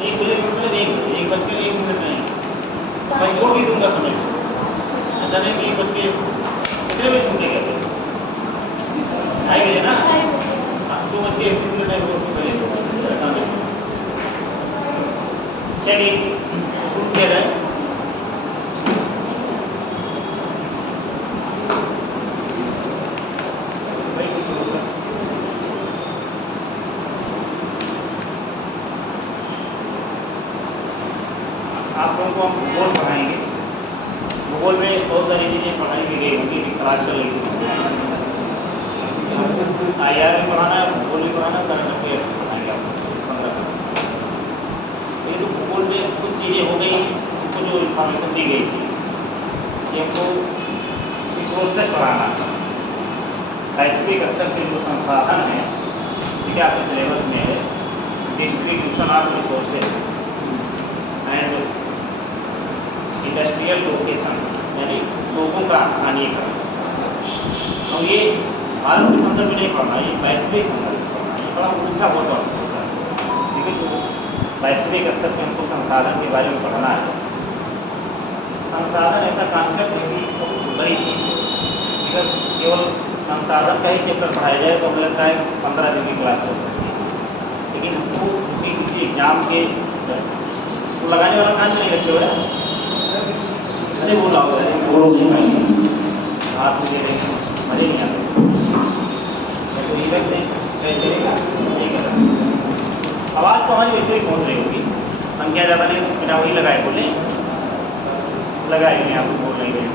1 बजे का मतलब 1:01 नहीं, मैं छोड़ भी दूंगा समय। ऐसा नहीं कि 1 बज के कितने बजे छूटे गए थे? 2:30 बजे ना? 2:31 नहीं वो पहले ऐसा नहीं। चलिए शुरू किया जाए। आप लोगों को हम भूगोल पढ़ाएंगे। भूगोल में बहुत सारी चीज़ें पढ़ाई की गई होंगी, क्लास चल रही थी। IR भी पढ़ाना है, भूगोल भी पढ़ाना है, करंट अफेयर्स भी पढ़ाएंगे आपको 15 मिनट। ये तो भूगोल में कुछ चीज़ें हो गई हैं, उनको जो इन्फॉर्मेशन दी गई थी ये हमको रिसोर्सेज पढ़ाना है। वैश्विक स्तर के जो संसाधन हैं, ठीक है, आपके सिलेबस में है distribution of resources and industrial location, यानी लोगों का स्थानीयकरण। और ये भारत के संदर्भ में नहीं पढ़ना, ये वैश्विक संदर्भ में पढ़ना है। ये बड़ा पूछा हुआ टॉपिक होता है, ठीक है। तो वैश्विक स्तर पर हमको संसाधन के बारे में पढ़ना है। संसाधन ऐसा कॉन्सेप्ट है कि बहुत बड़ी चीज़ है। अगर केवल संसाधन का ही चैप्टर पढ़ाया जाए तो हमें लगता है 15 दिन की क्लास हो सकती है, लेकिन हमको किसी एग्जाम के तो लगाने वाला काम नहीं रखे हुए हैं। अरे वो लाओ यार, वो नहीं पाएंगे, हाथ में दे रहे हैं, मजे नहीं आते। तो ये रख दें, सही चलेगा, नहीं करना। आवाज़ तो हमारी वैसे ही पहुँच रही होगी, संख्या ज़्यादा नहीं तो बिना वही लगाए बोले, लगाए नहीं, आपको बोल नहीं रहे।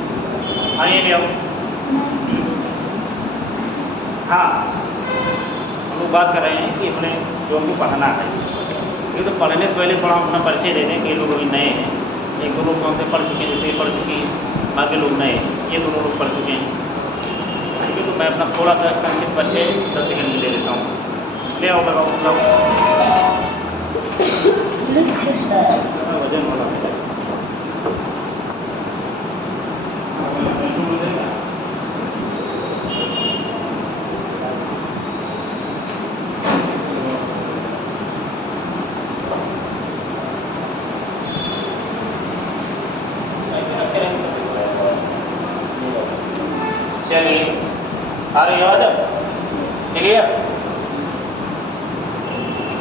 हाँ, ये ले आओ। हाँ, हम लोग बात कर रहे हैं कि अपने जो हमको पढ़ना है, ये तो पढ़ने से पहले थोड़ा अपना परिचय दे दें कि ये लोग अभी नए हैं। एक दो लोग कौन से पढ़ चुके हैं, जैसे ये पढ़ चुकी हैं, बाकी लोग नए हैं, ये दोनों लोग पढ़ चुके हैं। ठीक है, तो मैं अपना थोड़ा सा संक्षिप्त परिचय 10 सेकंड में ले लेता हूँ। ले आओ, लगाओ, वजन वाला है। चलिए, आ रही आवाज अब क्लियर?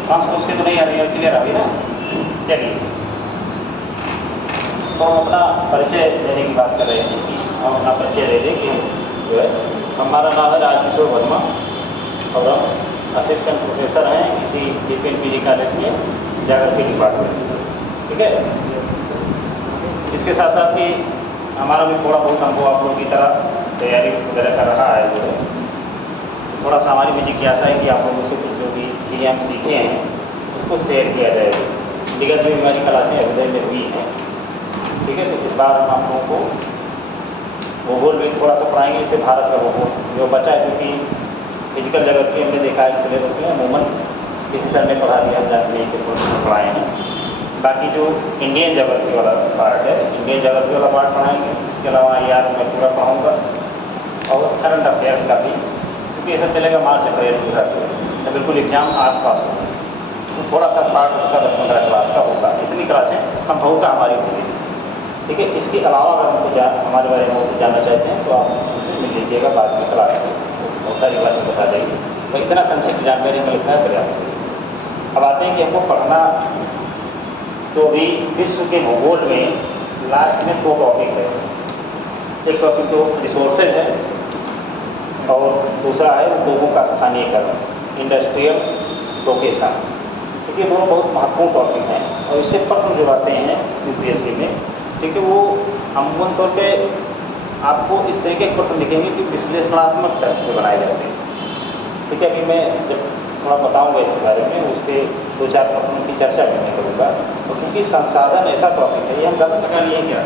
पास पूछ के तो नहीं आ रही है, क्लियर आ रही ना? चलिए, तो हम अपना परिचय देने की बात कर रहे हैं कि हम अपना परिचय दे दें कि जो है हमारा नाम है राजकिशोर वर्मा और हम असिस्टेंट प्रोफेसर हैं किसी DPNPG कॉलेज में ज्योग्राफी डिपार्टमेंट, ठीक है। इसके साथ साथ ही हमारा भी थोड़ा बहुत हमको आप लोगों की तरह तैयारी वगैरह कर रहा है। जो है थोड़ा सा हमारी भी जिज्ञासा है कि आप लोगों से कुछ जो भी चीज़ें हम सीखे हैं उसको शेयर किया जाए। विगत में हमारी क्लासें अभ्युदय में हुई हैं, ठीक है। तो इस बार हम आप लोगों को भूगोल में थोड़ा सा पढ़ाएंगे, इससे भारत का भूगोल जो बचा है, क्योंकि फिजिकल ज्योग्राफी हमने देखा है सिलेबस में अमूमन किसी सर ने पढ़ा दिया, हम जानते नहीं कि पढ़ाए हैं। बाकी जो इंडियन ज्योग्राफी वाला पार्ट है, इंडियन ज्योग्राफी वाला पार्ट पढ़ाएंगे। इसके अलावा IR मैं पूरा पढ़ाऊँगा और करंट अफेयर्स का भी, क्योंकि ये सब चलेगा मार्च अप्रैल में, बिल्कुल एग्जाम आसपास होगा। तो थोड़ा सा पार्ट उसका 10-15 क्लास का होगा। इतनी क्लासें संभवतः हमारी होगी, ठीक है। इसके अलावा अगर हमको हमारे बारे में जानना चाहते हैं तो आप हमसे मिल लीजिएगा बाद में क्लास में, बहुत सारी बातें बता जाएगी। तो इतना संक्षिप्त जानकारी में लगता है पर्याप्त। अब आते हैं कि हमको पढ़ना, तो अभी विश्व के भूगोल में लास्ट में 2 टॉपिक है। एक टॉपिक तो रिसोर्सेज है और दूसरा है लोगों का स्थानीयकरण, इंडस्ट्रियल लोकेशन। क्योंकि ये दोनों बहुत महत्वपूर्ण टॉपिक हैं और इससे प्रश्न जो आते हैं UPSC में, ठीक है, वो अमूमन तौर पे आपको इस तरीके के प्रश्न दिखेंगे कि विश्लेषणात्मक तर्ज पे बनाए जाते हैं, ठीक है। अभी मैं जब थोड़ा बताऊंगा इसके बारे में, उसके 2-4 प्रश्नों की चर्चा भी मैं करूँगा। और क्योंकि संसाधन ऐसा टॉपिक है, ये हम गलत लगा लिए क्या,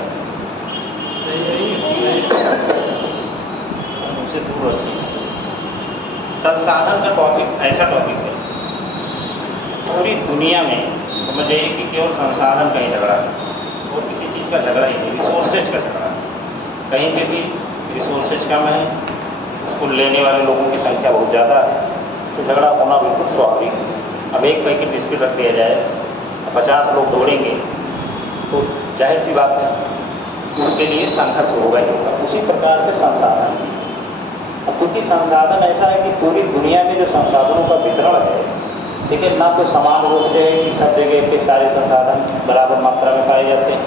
उससे दूर रखिए इसको। संसाधन का टॉपिक ऐसा टॉपिक है पूरी दुनिया में, समझ जाइए कि केवल संसाधन का ही झगड़ा है और किसी चीज़ का झगड़ा ही नहीं, रिसोर्सेज का झगड़ा है। कहीं पे भी रिसोर्सेज कम है, उसको लेने वाले लोगों की संख्या बहुत ज़्यादा है, तो झगड़ा होना बिल्कुल स्वाभाविक है। अब एक पैकेट बिस्किट रख दिया जाए 50 लोग दौड़ेंगे तो जाहिर सी बात है उसके लिए संघर्ष होगा ही होगा। उसी प्रकार से संसाधन, अब क्योंकि संसाधन ऐसा है कि पूरी दुनिया में जो संसाधनों का वितरण है, लेकिन ना तो समान रूप से है कि सब जगह पे सारे संसाधन बराबर मात्रा में पाए जाते हैं,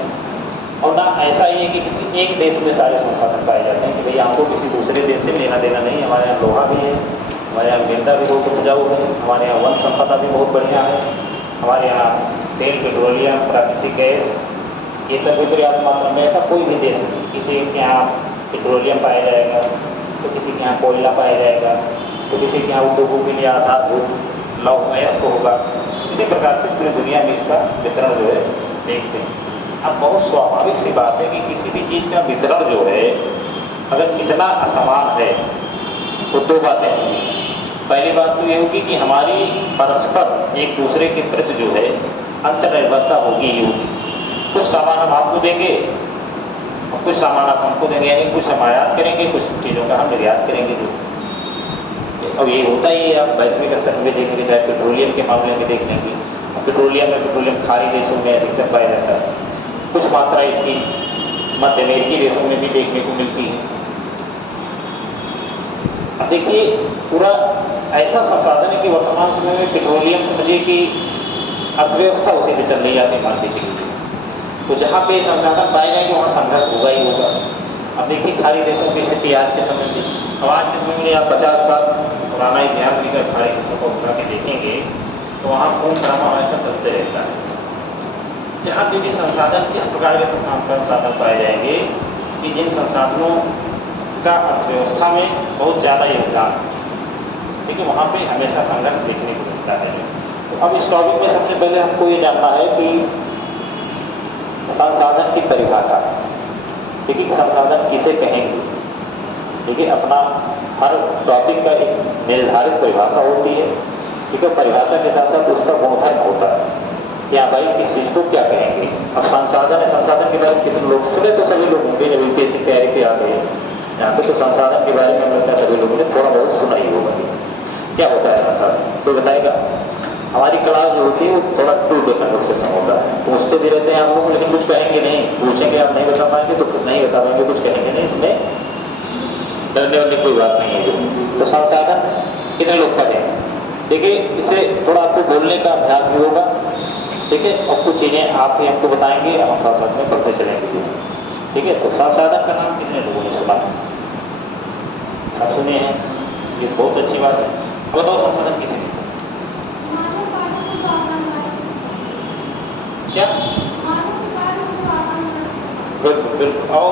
और ना ऐसा ही है कि किसी एक देश में सारे संसाधन पाए जाते हैं कि भाई हमको किसी दूसरे देश से लेना देना नहीं। हमारे यहाँ लोहा भी है, हमारे यहाँ मृदा भी बहुत उपजाऊ है, हमारे यहाँ वन संपदा भी बहुत बढ़िया है, हमारे यहाँ तेल, पेट्रोलियम, प्राकृतिक गैस, ये सब भी पर्याप्त मात्रा में। ऐसा कोई भी देश नहीं, किसी के यहाँ पेट्रोलियम पाया जाएगा तो किसी के यहाँ कोयला पाया जाएगा, तो किसी के यहाँ उद्योगों के लिए आधारभूत लौह अयस्क होगा। इसी प्रकार से पूरी दुनिया में इसका वितरण जो है देखते हैं। अब बहुत स्वाभाविक सी बात है कि किसी भी चीज़ का वितरण जो है अगर इतना असमान है तो दो बातें होंगी। पहली बात तो ये होगी कि हमारी परस्पर एक दूसरे के प्रति जो है अंतर्निर्भरता होगी ही होगी। कुछ सामान हम आपको देंगे और कुछ सामान आप हमको देंगे, यानी कुछ हम आयात करेंगे, कुछ चीज़ों का हम निर्यात करेंगे। जो अब ये होता ही है, आप वैश्विक स्तर पर देखेंगे, चाहे पेट्रोलियम के मामले में देख लेंगे। अब पेट्रोलियम खाड़ी देशों में अधिकतर पाया जाता है, कुछ मात्रा इसकी मध्य अमेरिकी देशों में भी देखने को मिलती है। अब देखिए पूरा ऐसा संसाधन है कि वर्तमान समय में पेट्रोलियम समझिए कि अर्थव्यवस्था उसी पे चल रही है, आप मान के चलिए। तो जहाँ पे संसाधन पाए जाएंगे वहाँ संघर्ष होगा ही होगा। अब देखिए खाड़ी देशों की स्थिति आज के समय में, अब आज के समय में आप 50 साल पुराना इतिहास लेकर खाड़ी देशों को उठा के देखेंगे तो वहाँ खून ड्रामा हमेशा चलते रहता है। जहाँ पे भी संसाधन इस प्रकार के संसाधन पाए जाएंगे कि जिन संसाधनों का अर्थव्यवस्था में बहुत ज़्यादा योगदान है, लेकिन वहाँ पे हमेशा संघर्ष देखने को मिलता है। तो अब इस टॉपिक में सबसे पहले हमको ये जानना है कि संसाधन की परिभाषा, देखिए संसाधन किसे कहेंगे। देखिए अपना हर टॉपिक का एक निर्धारित परिभाषा होती है, ठीक है। परिभाषा के साथ साथ उसका गुणधर्म होता है कि हाँ भाई किस चीज़ को क्या कहेंगे। अब संसाधन है, संसाधन के बारे में कितने लोग सुने, तो सभी लोग होंगे जब यूपीएससी तैयारी पे आ गए यहाँ पे, तो संसाधन के बारे में हमें लगता है सभी लोगों ने थोड़ा बहुत सुना ही होगा। क्या होता है संसाधन, तो बताएगा। हमारी क्लास जो होती है वो थोड़ा टू वे कन्वर्सेशन होता है, पूछते भी रहते हैं आप लोग, लेकिन कुछ कहेंगे नहीं। पूछेंगे आप नहीं बता पाएंगे तो कुछ नहीं बता पाएंगे, कुछ कहेंगे नहीं, इसमें डरने वाली कोई बात नहीं है। तो संसाधन कितने लोग पढ़ें, देखिए इससे थोड़ा आपको बोलने का अभ्यास भी होगा, ठीक है। और कुछ चीज़ें आप ही हमको बताएंगे, हम साथ में पढ़ते चलेंगे, ठीक है। तो संसाधन का नाम कितने लोगों ने सुना है, आप सुने हैं, ये बहुत अच्छी बात है। अब बताओ संसाधन किसे कहते हैं, क्या? बिल्कुल बिल्कुल। और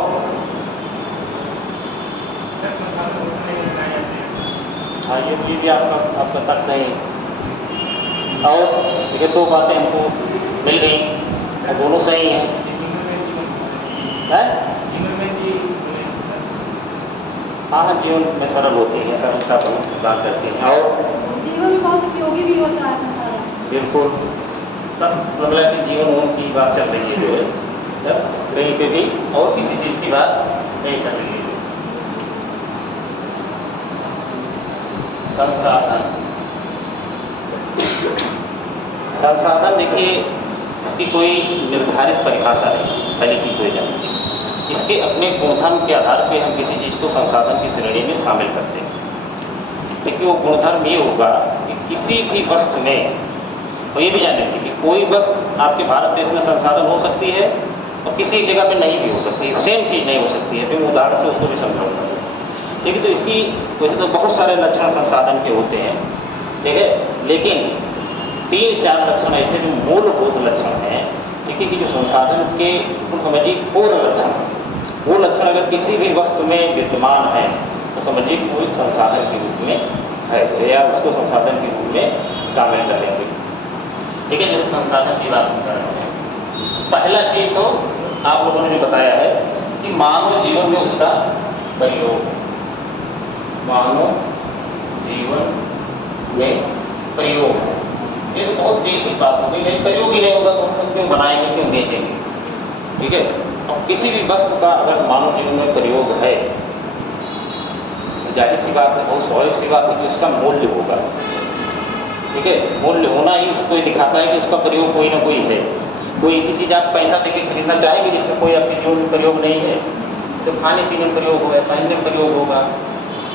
हाँ ये भी आपका तर्क सही है। और देखिए दो बातें हमको मिल गई और दोनों सही हैं, है? हाँ हाँ, जीवन में सरल होती है, सरलता बहुत प्रदान करती है और जीवन में बहुत उपयोगी भी होता है संसाधन। बिल्कुल सब मतलब कि जीवन उन की बात चल रही है जो है, जब कहीं पे भी और किसी चीज़ की बात नहीं चल रही है। संसाधन देखिए इसकी कोई निर्धारित परिभाषा नहीं, पहली चीज़ तो ये जानते हैं। इसके अपने गुणधर्म के आधार पे हम किसी चीज़ को संसाधन की श्रेणी में शामिल करते हैं। देखिए वो गुणधर्म ये होगा कि किसी भी वस्तु में, और ये भी जान लीजिए कि कोई वस्तु आपके भारत देश में संसाधन हो सकती है और किसी जगह पे नहीं भी हो सकती है, सेम चीज़ नहीं हो सकती है। फिर उदाहरण से उसको भी समझाऊंगा, ठीक है। तो इसकी वैसे तो बहुत सारे लक्षण संसाधन के होते हैं, ठीक है, लेकिन 3-4 लक्षण ऐसे जो मूलभूत लक्षण हैं, ठीक है, कि जो संसाधन के कुल समझिए पूर्ण लक्षण, वो लक्षण अगर किसी भी वस्तु में विद्यमान है तो समझिए कि वो एक संसाधन के रूप में है या उसको संसाधन के रूप में शामिल कर लेंगे, ठीक है। जैसे संसाधन की बात कर रहे हैं, पहला चीज तो आप लोगों ने बताया है कि मानव जीवन में उसका प्रयोग, मानव जीवन में प्रयोग है। ये तो बहुत बेसिक बात हो गई, नहीं प्रयोग ही नहीं होगा तो हम क्यों बनाएंगे, क्यों बेचेंगे, ठीक है। अब किसी भी वस्तु का अगर मानव जीवन में प्रयोग है, जाहिर सी बात है, बहुत स्वाभाविक सी बात है कि उसका मूल्य होगा। ठीक है, मूल्य होना ही उसको ये दिखाता है कि उसका प्रयोग कोई ना कोई है। कोई ऐसी चीज़ आप पैसा देके खरीदना चाहेंगे जिसका कोई आपके जीवन में प्रयोग नहीं है, तो खाने पीने में प्रयोग होगा, पहनने में प्रयोग होगा,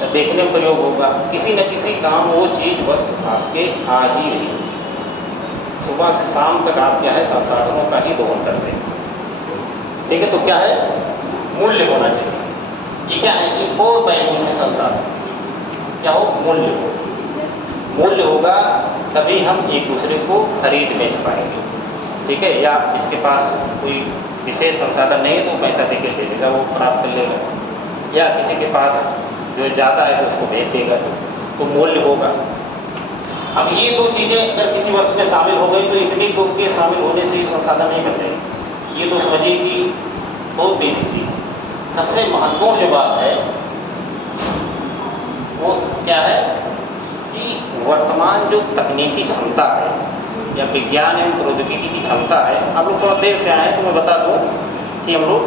या देखने में प्रयोग होगा, किसी न किसी काम वो चीज़ वस्तु आपके आ ही रही है। सुबह से शाम तक आप क्या है संसाधनों का ही दोहन करते हैं। ठीक है, तो क्या है मूल्य होना चाहिए। ये क्या है कि और वैल्यूज है संसाधन, क्या हो मूल्य हो। मूल्य होगा तभी हम एक दूसरे को खरीद बेच पाएंगे। ठीक है, या जिसके पास कोई विशेष संसाधन नहीं है तो पैसा दे के ले लेगा, वो प्राप्त कर लेगा, या किसी के पास जो ज़्यादा है तो उसको भेज देगा, तो मूल्य होगा। अब ये दो चीज़ें अगर किसी वस्तु में शामिल हो गई तो इतनी दो के शामिल होने से ही संसाधन नहीं बन जाएगी। ये तो समझिए कि बहुत बेसिक चीज़ है। सबसे महत्वपूर्ण जो बात है वो क्या है कि वर्तमान जो तकनीकी क्षमता है या विज्ञान एवं प्रौद्योगिकी की क्षमता है, आप लोग थोड़ा देर से आए हैं तो मैं बता दूं कि हम लोग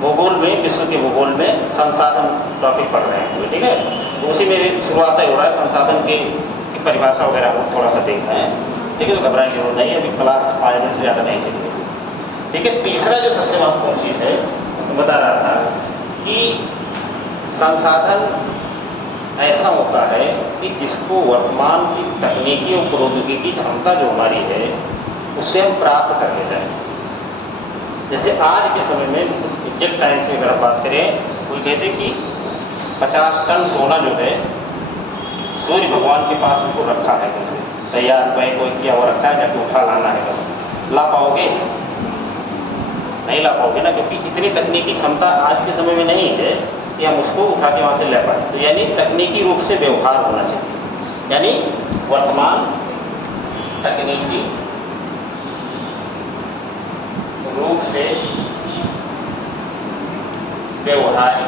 भूगोल में, विश्व के भूगोल में संसाधन टॉपिक पढ़ रहे हैं। ठीक है, तो उसी में शुरुआत हो रहा है, संसाधन की परिभाषा वगैरह हम लोग थोड़ा सा देख रहे हैं। ठीक है, तो घबराने की जरूरत नहीं है, अभी क्लास 5 मिनट से ज़्यादा नहीं चलेगी। ठीक है, तीसरा जो सबसे महत्वपूर्ण चीज़ है उसमें बता रहा था कि संसाधन ऐसा होता है कि जिसको वर्तमान की तकनीकी और प्रौद्योगिकी क्षमता जो हमारी है उससे हम प्राप्त कर ले जाएं। जैसे आज के समय में एग्जैक्ट टाइम की अगर बात करें, कोई कहते कि 50 टन सोना जो है सूर्य भगवान के पास उनको रखा है, तुमसे तैयार बैंक कोई किया हुआ रखा है, जाके उठा लाना है, बस ला पाओगे? नहीं ला पाओगे ना, क्योंकि इतनी तकनीकी क्षमता आज के समय में नहीं है कि हम उसको उठा के वहाँ से ले पाए। तो यानी तकनीकी रूप से व्यवहार होना चाहिए, यानी वर्तमान तकनीकी रूप से व्यवहार।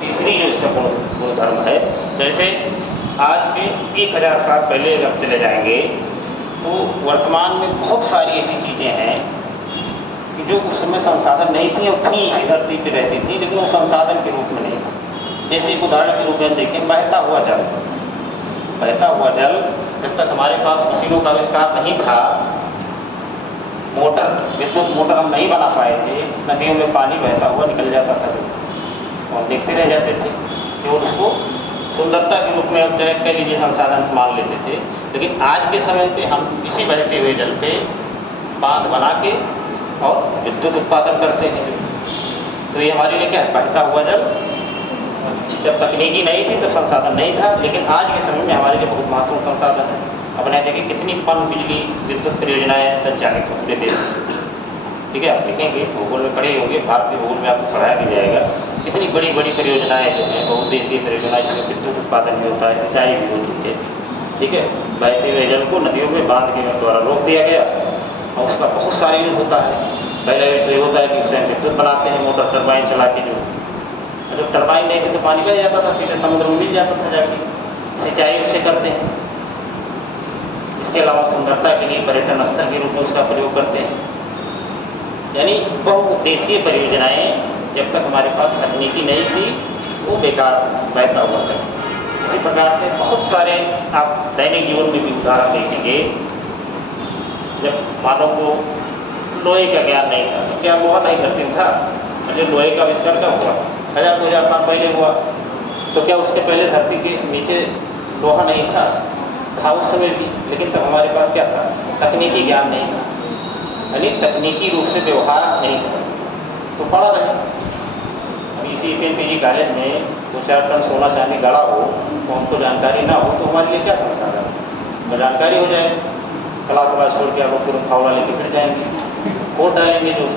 तीसरी जो इसका गुणधर्म है, जैसे आज के 1000 साल पहले अगर चले जाएंगे तो वर्तमान में बहुत सारी ऐसी चीज़ें हैं कि जो उस समय संसाधन नहीं थी और थी इसी धरती पे रहती थी, लेकिन वो संसाधन के रूप में नहीं था। जैसे एक उदाहरण के रूप में देखें, बहता हुआ जल। बहता हुआ जल जब तक हमारे पास मशीनों का आविष्कार नहीं था, मोटर, विद्युत मोटर हम नहीं बना पाए थे, नदियों में पानी बहता हुआ निकल जाता था, और देखते रह जाते थे केवल उसको सुंदरता के रूप में हम चाहे कह लीजिए संसाधन मान लेते थे। लेकिन आज के समय पे हम इसी बहते हुए जल पे बांध बना के और विद्युत उत्पादन करते हैं। तो ये हमारे लिए क्या है, बहता हुआ जल। जब तकनीकी नहीं थी तो संसाधन नहीं था, लेकिन आज के समय में हमारे लिए बहुत महत्वपूर्ण संसाधन है। अपने देखिए कितनी पन बिजली विद्युत परियोजनाएं संचालित हो पूरे देश में। ठीक है, आप देखेंगे भूगोल में पढ़े होंगे, भारतीय भूगोल में आपको पढ़ाया भी जाएगा, कितनी बड़ी बड़ी परियोजनाएं जो हैं, बहुउद्देशीय परियोजनाएं जिसमें विद्युत उत्पादन भी होता है, सिंचाई भी होती है। ठीक है, बहते हुए जल को नदियों में बांध के द्वारा रोक दिया गया और उसका बहुत सारा यूज होता है। पहला यूज तो ये होता है कि उससे हम विद्युत बनाते हैं, मोटर टरबाइन चला के। जो जब टरबाइन नहीं थी तो पानी बह जाता था, सीधे समुद्र में मिल जाता था जाके, सिंचाई उससे करते हैं। इसके अलावा सुंदरता के लिए पर्यटन स्थल के रूप में उसका प्रयोग करते हैं। यानी बहुउद्देशीय परियोजनाएं जब तक हमारे पास तकनीकी नहीं थी वो बेकार बहता हुआ चला। इसी प्रकार से बहुत सारे आप दैनिक जीवन में भी उदाहरण देखेंगे। जब मानव को लोहे का ज्ञान नहीं था तो क्या लोहा नहीं धरती था, मतलब लोहे का आविष्कार कब हुआ? 1000-2000 साल पहले हुआ। तो क्या उसके पहले धरती के नीचे लोहा नहीं था? था उस समय भी, लेकिन तब हमारे पास क्या था, तकनीकी ज्ञान नहीं था, यानी तकनीकी रूप से व्यवहार नहीं था, तो पड़ा रहे। अभी इसी PNPG कॉलेज में 2-4 टन सोना चांदी गड़ा हो तो हमको जानकारी ना हो तो हमारे लिए क्या संसाधन है? तो जानकारी हो जाए, क्लास छोड़ के आप लोग तुरंत फावड़ा लेके फिर जाएंगे, खोद डालेंगे जो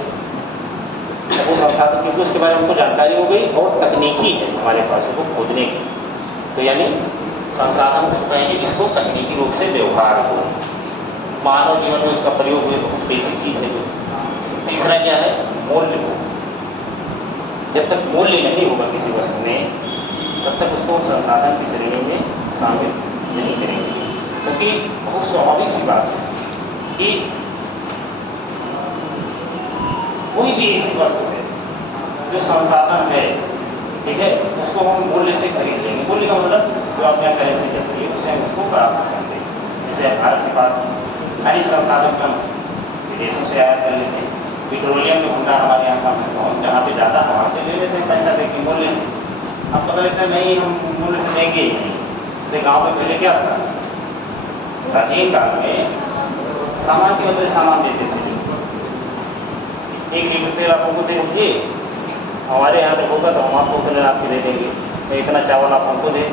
वो संसाधन, क्योंकि उसके बारे में हमको जानकारी हो गई और तकनीकी है हमारे पास उसको खोदने की। तो यानी संसाधन उसको कहेंगे जिसको तकनीकी रूप से व्यवहार हो, मानव जीवन में उसका प्रयोग हुए, बहुत बेसिक चीज़ है। तीसरा क्या है, मूल्य हो। जब तक मूल्य नहीं होगा किसी वस्तु में तब तक उसको संसाधन की श्रेणी में शामिल नहीं करेंगे। क्योंकि बहुत स्वाभाविक सी बात है कि कोई भी ऐसी वस्तु है जो संसाधन है, ठीक है, उसको हम मूल्य से खरीद लेंगे। मूल्य का मतलब जो आप यहाँ करेंसी चलती है उससे हम उसको प्राप्त करते हैं। जैसे भारत के पास खनिज संसाधन कम है, विदेशों से आयात कर लेते हैं, पेट्रोलियम का भंडार हमारे यहाँ कम है, तो हम जहाँ पे ज़्यादा है वहाँ से ले लेते हैं पैसा दे के मूल्य से। अब पता लगता है नहीं हम मूल्य से देंगे ही नहीं। इसलिए गाँव में पहले क्या था, प्राचीन काल में सामान के बदले सामान देते थे। 1 लीटर तेल आपको दे दीजिए, हमारे यहाँ तक होगा तो हम आपको उतने रात के दे देंगे, इतना चावल आप हमको दे।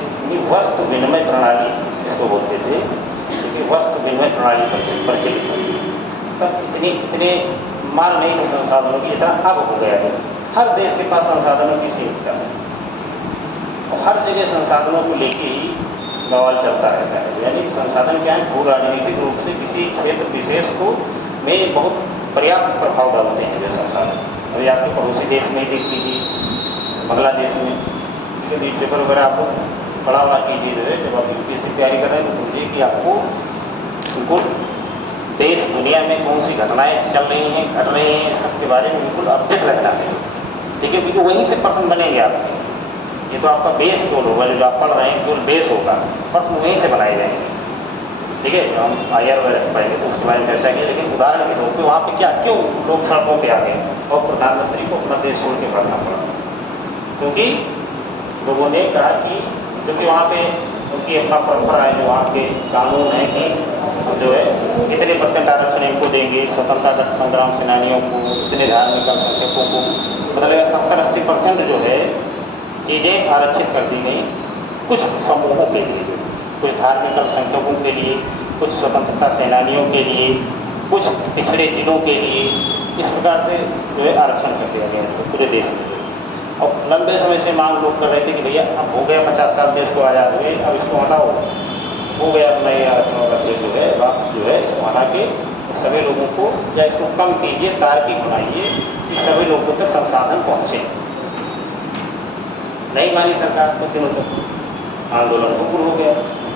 वस्तु विनिमय प्रणाली इसको बोलते थे, क्योंकि वस्तु विनिमय प्रणाली प्रचलित थी। तब इतने माल नहीं थे संसाधनों की, इतना अब हो गया है। हर देश के पास संसाधनों की सीमितता है और हर जगह संसाधनों को लेके ही बवाल चलता रहता है। यानी संसाधन क्या है, भू राजनीतिक रूप से किसी क्षेत्र विशेष को में बहुत पर्याप्त प्रभाव डालते हैं जो संसाधन। अभी आपके पड़ोसी देश में ही देख लीजिए, बांग्लादेश में, इसके न्यूज़ पेपर वगैरह आप लोग पढ़ा हुआ कीजिए। जो है जब आप यूपीएससी तैयारी कर रहे हैं तो समझिए कि आपको बिल्कुल देश दुनिया में कौन सी घटनाएं चल रही हैं, घट रही हैं, सबके बारे में बिल्कुल अपडेट रखना है। ठीक है, क्योंकि वहीं से प्रश्न बनेंगे आपके। ये तो आपका बेस केवल होगा, जो आप पढ़ रहे हैं केवल बेस होगा, प्रश्न वहीं से बनाए जाएंगे। ठीक है, जो हम IR वगैरह पढ़ेंगे तो उसके बारे में चर्चा किया। लेकिन उदाहरण के तौर पर वहाँ पे क्यों लोग सड़कों पे आ गए और प्रधानमंत्री को अपना देश छोड़ के भागना पड़ा, क्योंकि लोगों ने कहा कि जो कि वहाँ पे उनकी अपना परंपरा है, जो वहाँ के कानून है कि जो है इतने % आरक्षण इनको देंगे, स्वतंत्रता संग्राम सेनानियों को, इतने धार्मिक अल्पसंख्यकों को, पता लगा 70-80% जो है चीज़ें आरक्षित कर दी गई कुछ समूहों के लिए, कुछ धार्मिक अल्पसंख्यकों के लिए, कुछ स्वतंत्रता सेनानियों के लिए, कुछ पिछड़े जिलों के लिए। इस प्रकार से जो है आरक्षण कर दिया गया पूरे देश में। और लंबे समय से मांग लोग कर रहे थे कि भैया अब हो गया 50 साल देश को आज़ाद हुए, अब इसको हटाओ, हो गया अपना ये आरक्षणों का खेल जो है इसको हटा के सभी लोगों को या इसको कम कीजिए, तार्किक बनाइए कि सभी लोगों तक संसाधन पहुँचे। नहीं मानी सरकार को, दिनों तक आंदोलन उग्र हो गया,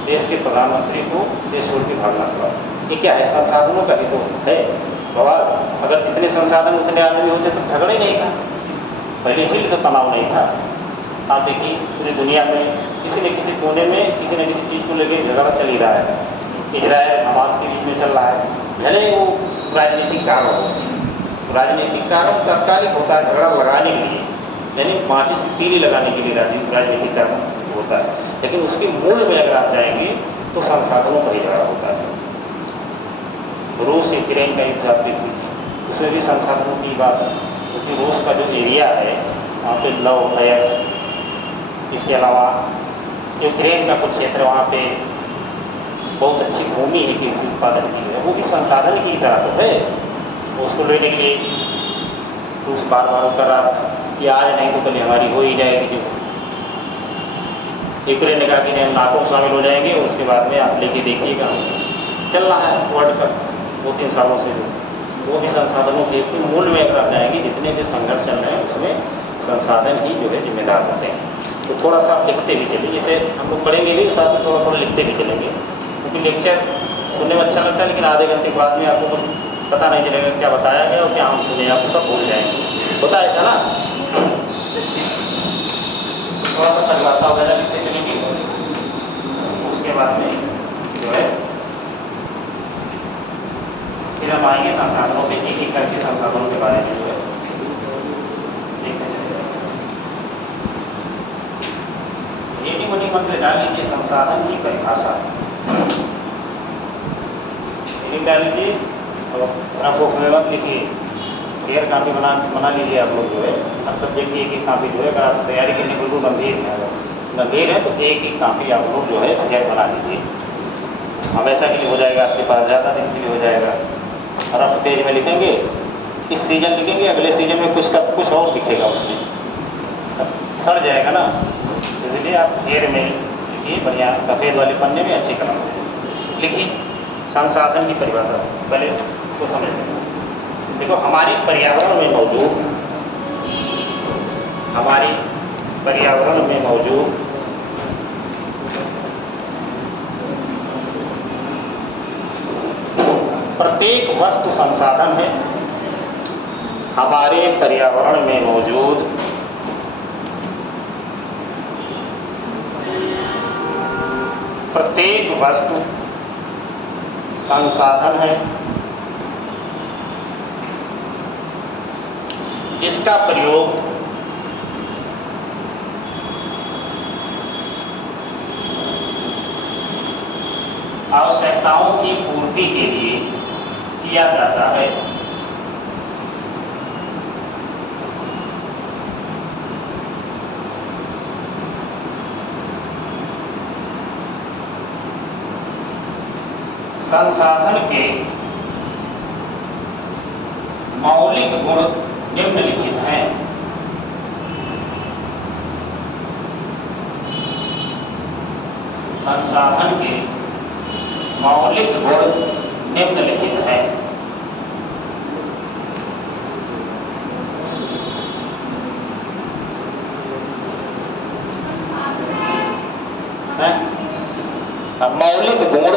देश के प्रधानमंत्री को देश छोड़ के भागना पड़ा। ये क्या है, संसाधनों का ही तो है बवाल। अगर जितने संसाधन उतने आदमी होते तो झगड़ा ही नहीं था पहले, इसीलिए तो तनाव नहीं था। आप देखिए पूरी दुनिया में किसी न किसी कोने में किसी न किसी चीज़ को लेकर झगड़ा चल ही रहा है। इजराइल हमास के बीच में चल रहा है, भले वो राजनीतिक कारण होते हैं। राजनीतिक कारण तात्कालिक होता है झगड़ा लगाने के लिए, यानी माचिस की तीली लगाने के लिए राजनीतिक कारण होता है, लेकिन उसके मूल में अगर आप जाएंगे तो संसाधनों का ही झगड़ा होता है। रूस यूक्रेन का युद्ध आप देख लीजिए, उसमें भी संसाधनों की बात है, क्योंकि रूस का जो एरिया है वहाँ पे लव अयस, इसके अलावा यूक्रेन का कुछ क्षेत्र वहाँ पे बहुत अच्छी भूमि है कृषि उत्पादन की, है वो भी संसाधन की तरह तो है। उसको लेने के लिए रूस बार कर रहा था कि आज नहीं तो कल हमारी हो ही जाएगी। जो यूक्रेन ने कहा कि नहीं हम नाटो में शामिल हो जाएंगे और उसके बाद में आप लेके देखिएगा। चल रहा है वर्ल्ड कप 2-3 सालों से, जो वो भी संसाधनों के मूल में अगर आप जाएंगे, जितने भी संघर्ष चल रहे हैं उसमें संसाधन ही जो है जिम्मेदार होते हैं। तो थोड़ा सा आप लिखते भी चलिए, जैसे हम लोग पढ़ेंगे भी साथ में थोड़ा लिखते भी चलेंगे, क्योंकि लेक्चर सुनने में अच्छा लगता है लेकिन आधे घंटे बाद में आपको कुछ पता नहीं चलेगा क्या बताया गया और क्या हम सुने, आपको सब भूल जाएंगे। होता है ऐसा ना, थोड़ा सा परिभाषा वगैरह लिखते चलेंगे। उसके बाद में जो है फिर हम आएंगे संसाधनों पे, एक एक करके संसाधनों के बारे में जो है देखते चलेंगे। हेडिंग वडिंग मत डाल लीजिए, संसाधन की परिभाषा हेडिंग डाल लीजिए और रफ ऑफ में मत लिखिए। फेयर कापी बना लीजिए आप लोग जो है, हर सब्जेक्ट की एक एक कापी जो है, अगर आप तैयारी करने के बिल्कुल गंभीर है तो एक एक कापी आप लोग जो है फेयर बना लीजिए। हमेशा के लिए हो जाएगा, आपके पास ज़्यादा दिन के लिए हो जाएगा। रफ पेज में लिखेंगे, इस सीजन लिखेंगे, अगले सीजन में कुछ और दिखेगा उसमें, सड़ जाएगा ना। इसलिए आप फेयर में लिखिए, बढ़िया सफ़ेद वाले पन्ने में अच्छी कलम से लिखिए। संसाधन की परिभाषा पहले उसको समझ लें। देखो हमारे पर्यावरण में मौजूद प्रत्येक वस्तु संसाधन है। हमारे पर्यावरण में मौजूद प्रत्येक वस्तु संसाधन है जिसका प्रयोग आवश्यकताओं की पूर्ति के लिए किया जाता है। संसाधन के मौलिक गुण निम्नलिखित हैं। संसाधन के मौलिक गुण निम्नलिखित हैं। मौलिक गुण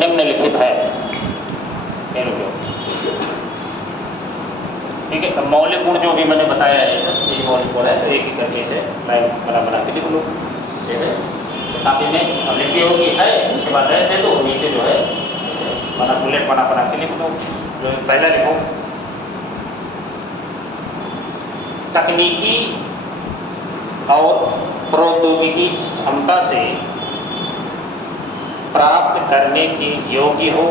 निम्नलिखित है। ठीक है, मौलिक गुण जो भी मैंने बताया है सब ये मौलिक गुण है, तो एक ही करके से लाइन बना के लिख लो। जैसे काफी में अब लिखी होगी है, उसके बाद रह दे दो, नीचे जो है बना बुलेट बना के लिख दो। जो पहला लिखो, तकनीकी और प्रौद्योगिकी क्षमता से प्राप्त करने के योग्य हो,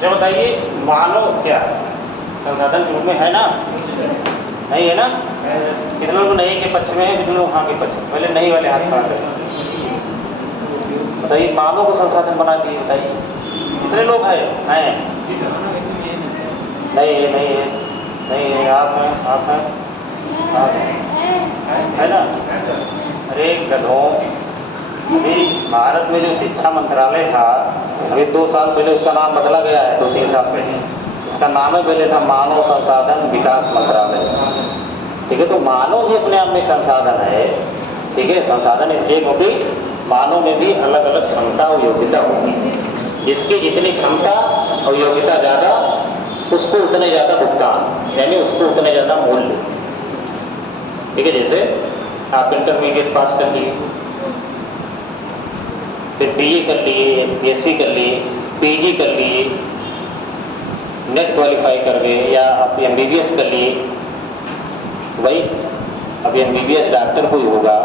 जब बताइए मानव क्या संसाधन के रूप में है ना, नहीं है ना? कितने लोग नहीं के पक्ष में है, कितने लोग हाँ के पक्ष में? पहले नहीं वाले हाथ खड़ा करें। बताइए मानव को संसाधन बना दिए, बताइए कितने लोग हैं? नहीं है, आप हैं है ना? अरे गधों, अभी भारत में जो शिक्षा मंत्रालय था, अभी 2 साल पहले उसका नाम बदला गया है, 2-3 साल पहले उसका नाम ही पहले था मानव संसाधन विकास मंत्रालय। ठीक है, तो मानव ही अपने आप में एक संसाधन है। ठीक है, संसाधन इसलिए क्योंकि मानव में भी अलग अलग क्षमता और योग्यता होती है। जिसकी जितनी क्षमता और योग्यता ज़्यादा, उसको उतने ज़्यादा भुगतान, यानी उसको उतने ज़्यादा मूल्य। ठीक है, जैसे आप इंटरमीडिएट पास कर लिए, फिर बीए कर लिए, बीएससी कर लिए, पीजी कर लिए, नेट क्वालिफाई कर गए, या आप एमबीबीएस कर लिए। तो भाई अब एमबीबीएस डॉक्टर कोई होगा,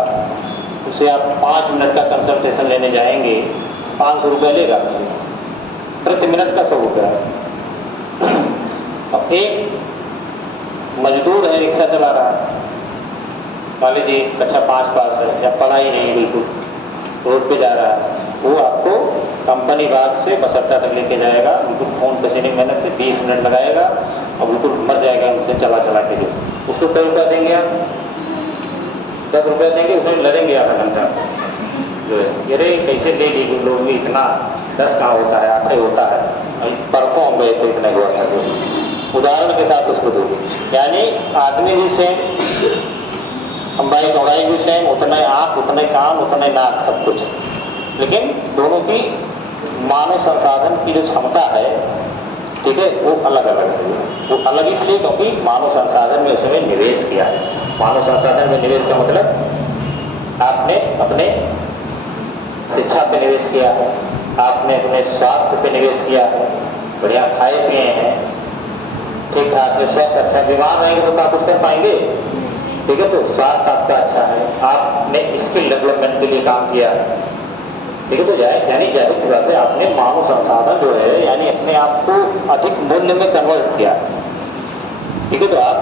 उसे आप 5 मिनट का कंसल्टेशन लेने जाएंगे, 500 रुपये लेगा उसे, प्रति मिनट का 100 रुपया। अब एक मजदूर है, रिक्शा चला रहा है, मान लीजिए कक्षा 5 पास है, या पढ़ाई नहीं बिल्कुल, रोड पे जा रहा है, वो आपको कंपनी बाग से बस अड्डा तक लेके जाएगा, बिल्कुल खून पसीने मेहनत से 20 मिनट लगाएगा और बिल्कुल मर जाएगा उनसे चला के लिए। उसको कई रुपया देंगे आप? 10 रुपया देंगे, उसमें लड़ेंगे आधा घंटा जो है। अरे कैसे ले ली लोग भी, इतना 10 कहाँ होता है, 8 ही होता है, परसों हम गए थे, इतने हुआ था। उदाहरण के साथ उसको दोगे, यानी आदमी भी सेम, लंबाई चौड़ाई भी सेम, उतने आँख, उतने कान, उतने नाक, सब कुछ, लेकिन दोनों की मानव संसाधन की जो क्षमता है, ठीक है, वो अलग अलग है। वो अलग इसलिए क्योंकि मानव संसाधन में उसमें निवेश किया है। मानव संसाधन में निवेश का मतलब आपने अपने शिक्षा पे निवेश किया है, आपने अपने स्वास्थ्य पे निवेश किया है, बढ़िया खाए पिए हैं, ठीक ठाक में स्वास्थ्य अच्छा, बीमार रहेंगे तो आप कुछ कर पाएंगे? ठीक है, तो स्वास्थ्य आपका अच्छा है, आपने स्किल डेवलपमेंट के लिए काम किया है। ठीक है, तो यानी जाहिर सी बात है, आपने मानव संसाधन जो है यानी अपने आप को अधिक मूल्य में कन्वर्ट किया। ठीक है, तो आप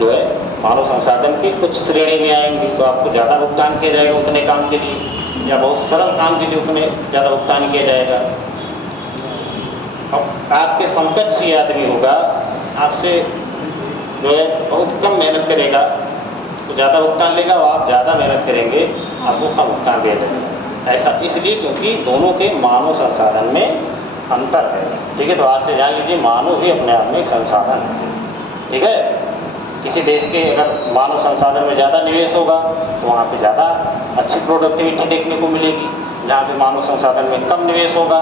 जो है मानव संसाधन की कुछ श्रेणी में आएंगे तो आपको ज़्यादा भुगतान किया जाएगा उतने काम के लिए, या बहुत सरल काम के लिए उतने ज़्यादा भुगतान किया जाएगा। अब आपके समकक्ष ही आदमी होगा, आपसे जो है बहुत कम मेहनत करेगा तो ज़्यादा भुगतान लेगा, और आप ज़्यादा मेहनत करेंगे आपको कम भुगतान दे देगा। ऐसा इसलिए क्योंकि दोनों के मानव संसाधन में अंतर है। ठीक है, तो आज से जान लीजिए मानव ही अपने आप में एक संसाधन है। ठीक है, किसी देश के अगर मानव संसाधन में ज़्यादा निवेश होगा तो वहाँ पे ज़्यादा अच्छी प्रोडक्टिविटी देखने को मिलेगी, जहाँ पे मानव संसाधन में कम निवेश होगा,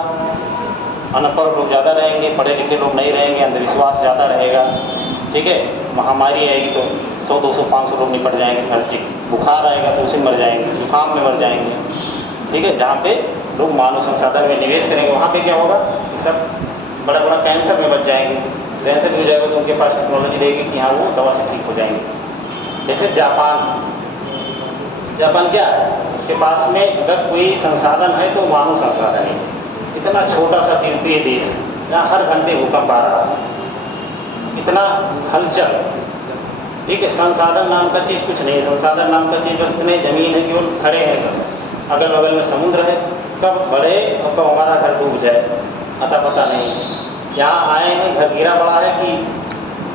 अनपढ़ लोग ज़्यादा रहेंगे, पढ़े लिखे लोग नहीं रहेंगे, अंधविश्वास ज़्यादा रहेगा। ठीक है, महामारी आएगी तो 100, 200, 500 लोग निपट जाएंगे घर से, बुखार आएगा तो उसे मर जाएंगे, जुकाम में मर जाएंगे। ठीक है, जहाँ पे लोग मानव संसाधन में निवेश करेंगे वहाँ पे क्या होगा, ये सब बड़ा बड़ा कैंसर में बच जाएंगे। कैंसर भी हो जाएगा तो उनके पास टेक्नोलॉजी रहेगी कि हाँ वो दवा से ठीक हो जाएंगे। जैसे जापान क्या है, उसके पास में अगर कोई संसाधन है तो मानव संसाधन है। इतना छोटा सा द्वीपीय देश जहाँ हर घंटे भूकंप आ रहा है, इतना हलचल। ठीक है, संसाधन नाम का चीज़ कुछ नहीं है। संसाधन नाम का चीज़ बस इतने ज़मीन है, केवल खड़े हैं बस, अगल बगल में समुद्र है, कब बढ़े और कब हमारा घर डूब जाए अता पता नहीं है। यहाँ आए हैं, घर गिरा पड़ा है कि